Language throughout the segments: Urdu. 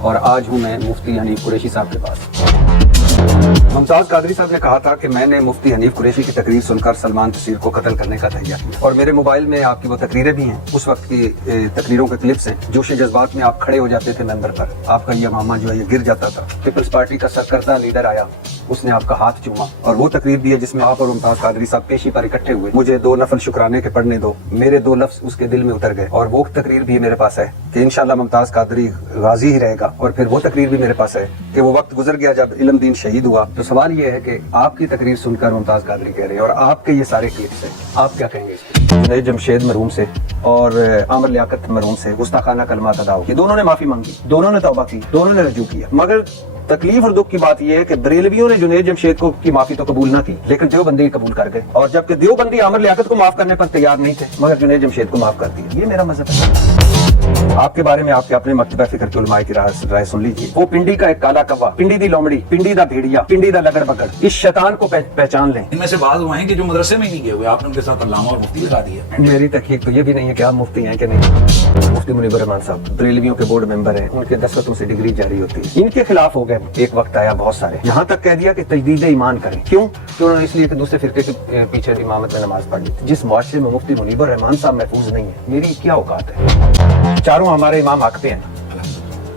اور آج ہوں میں مفتی حنیف قریشی صاحب کے پاس۔ ممتاز قادری صاحب نے کہا تھا کہ میں نے مفتی حنیف قریشی کی تقریر سن کر سلمان تسیر کو قتل کرنے کا تہیہ کیا، اور میرے موبائل میں آپ کی وہ تقریریں بھی ہیں، اس وقت کی تقریروں کے کلپس ہیں۔ جوش جذبات میں آپ کھڑے ہو جاتے تھے ممبر پر، آپ کا یہ امامہ جو ہے یہ گر جاتا تھا، پیپلز پارٹی کا سرکردہ لیڈر آیا، اس نے آپ کا ہاتھ چوما، اور وہ تقریر بھی ہے جس میں آپ اور ممتاز قادری صاحب پیشی پر اکٹھے ہوئے، مجھے 2 نفل شکرانے کے پڑھنے دو، میرے 2 لفظ اس کے دل میں اتر گئے، اور وہ تقریر بھی میرے پاس ہے کہ انشاءاللہ ممتاز قادری غازی ہی رہے گا، اور پھر وہ تقریر بھی میرے پاس ہے کہ وہ وقت گزر گیا جب علم دین شہید ہوا۔ تو سوال یہ ہے کہ آپ کی تقریر سن کر ممتاز قادری کہہ رہے ہیں، اور آپ کے یہ سارے کلپس ہیں، آپ کیا کہیں گے اس پہ؟ جنید جمشید مرحوم سے اور عامر لیاقت مرحوم سے گستاخانہ کلمات ادا ہوئے، دونوں نے معافی مانگی، دونوں نے توبہ کی، دونوں نے رجوع کیا، مگر تکلیف اور دکھ کی بات یہ ہے کہ بریلویوں نے جنید جمشید کو کی معافی تو قبول نہ کی، لیکن دیوبندی قبول کر گئے، اور جبکہ دیوبندی عامر لیاقت کو معاف کرنے پر تیار نہیں تھے، مگر جنید جمشید کو معاف کر دیا۔ یہ میرا مذہب ہے۔ آپ کے بارے میں آپ کے اپنے مکتبہ فکر کے علماء کی رائے سن لیجیے۔ وہ پنڈی کا ایک کالا کوا، پنڈی دی لومڑی، پنڈی دا بھیڑیا، پنڈی دا لگڑ بگڑ، اس شیطان کو پہچان لیں۔ ان میں سے بعض وہ ہیں کہ جو مدرسے میں نہیں گئے ہوئے، آپ نے ان کے ساتھ علامہ اور مفتی لگا دیا۔ میری تحقیق تو یہ بھی نہیں ہے کہ آپ مفتی ہیں کہ نہیں۔ مفتی منیب الرحمان صاحب بریلویوں کے بورڈ ممبر ہیں، ان کے دستخطوں سے ڈگری جاری ہوتی ہے۔ ان کے خلاف ہو گئے ایک وقت آیا بہت سارے، یہاں تک کہہ دیا کہ تجدید ایمان کریں۔ کیوں؟ کہ انہوں نے اس لیے کہ دوسرے فرقے کے پیچھے امامت میں نماز پڑھ لی تھی۔ جس معاشرے میں مفتی منیب الرحمان صاحب محفوظ نہیں ہے، میری کیا اوقات ہے؟ چاروں ہمارے امام حق پہ ہیں،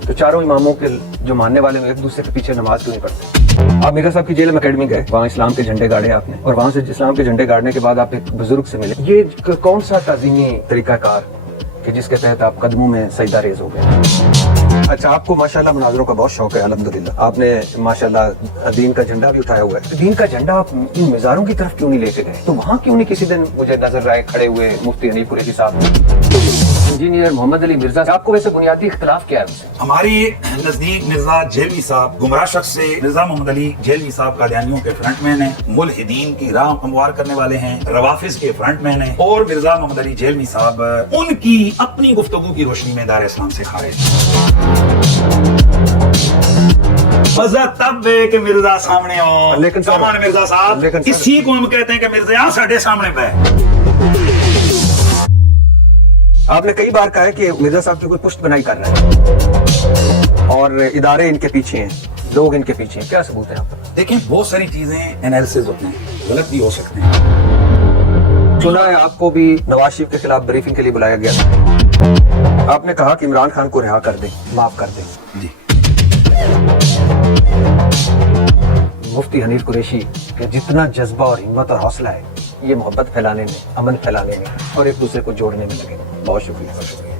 تو چاروں اماموں کے جو ماننے والے ہیں ایک دوسرے کے پیچھے نماز کیوں نہیں پڑھتے؟ آپ میرا صاحب کی جیل اکیڈمی گئے، وہاں اسلام کے جھنڈے گاڑے آپ نے، اور وہاں سے اسلام کے جھنڈے گاڑنے کے بعد آپ ایک بزرگ سے ملے۔ یہ کون سا تعظیمی طریقہ کار کہ جس کے تحت آپ قدموں میں سجدہ ریز ہو گئے؟ اچھا، آپ کو ماشاءاللہ مناظروں کا بہت شوق ہے، الحمدللہ آپ نے ماشاءاللہ دین کا جھنڈا بھی اٹھایا ہوا ہے۔ دین کا جھنڈا آپ ان مزاروں کی طرف کیوں نہیں لے کے گئے؟ تو وہاں کیوں نہیں کسی دن مجھے نظر آئے کھڑے ہوئے مفتی حنیف قریشی صاحب؟ انجینئر محمد علی مرزا، آپ کو ویسے بنیادی اختلاف کیا ہے ان سے؟ ہماری نزدیک مرزا جھیلوی صاحب گمراہ شخص سے مرزا محمد علی جھیلوی صاحب قادیانیوں کے فرنٹ مین ہیں، ملحدین کی راہ ہموار کرنے والے ہیں، روافظ کے فرنٹ مین ہیں، اور مرزا محمد علی جھیلوی صاحب ان کی اپنی گفتگو کی روشنی میں دار اسلام سے خارج۔ مزہ تب ہے کہ مرزا سامنے ہو، لیکن سامان مرزا صاحب، اسی کو ہم کہتے ہیں کہ مرزا یہاں ساڑھے سامنے پہ۔ آپ نے کئی بار کہا ہے کہ مرزا صاحب کی کوئی پشت بنائی کر رہا ہے اور ادارے ان کے پیچھے ہیں، لوگ ان کے پیچھے ہیں، کیا ثبوت ہے آپ کا؟ دیکھیں بہت ساری چیزیں انالیسز ہوتے ہیں، غلط بھی ہو سکتے ہیں۔ سنا ہے آپ کو بھی نواز شریف کے خلاف بریفنگ کے لیے بلایا گیا تھا، آپ نے کہا کہ عمران خان کو رہا کر دیں، معاف کر دیں۔ جی، مفتی حنیف قریشی کہ جتنا جذبہ اور ہمت اور حوصلہ ہے، یہ محبت پھیلانے میں، امن پھیلانے میں اور ایک دوسرے کو جوڑنے میں لگے۔ بہت شکریہ۔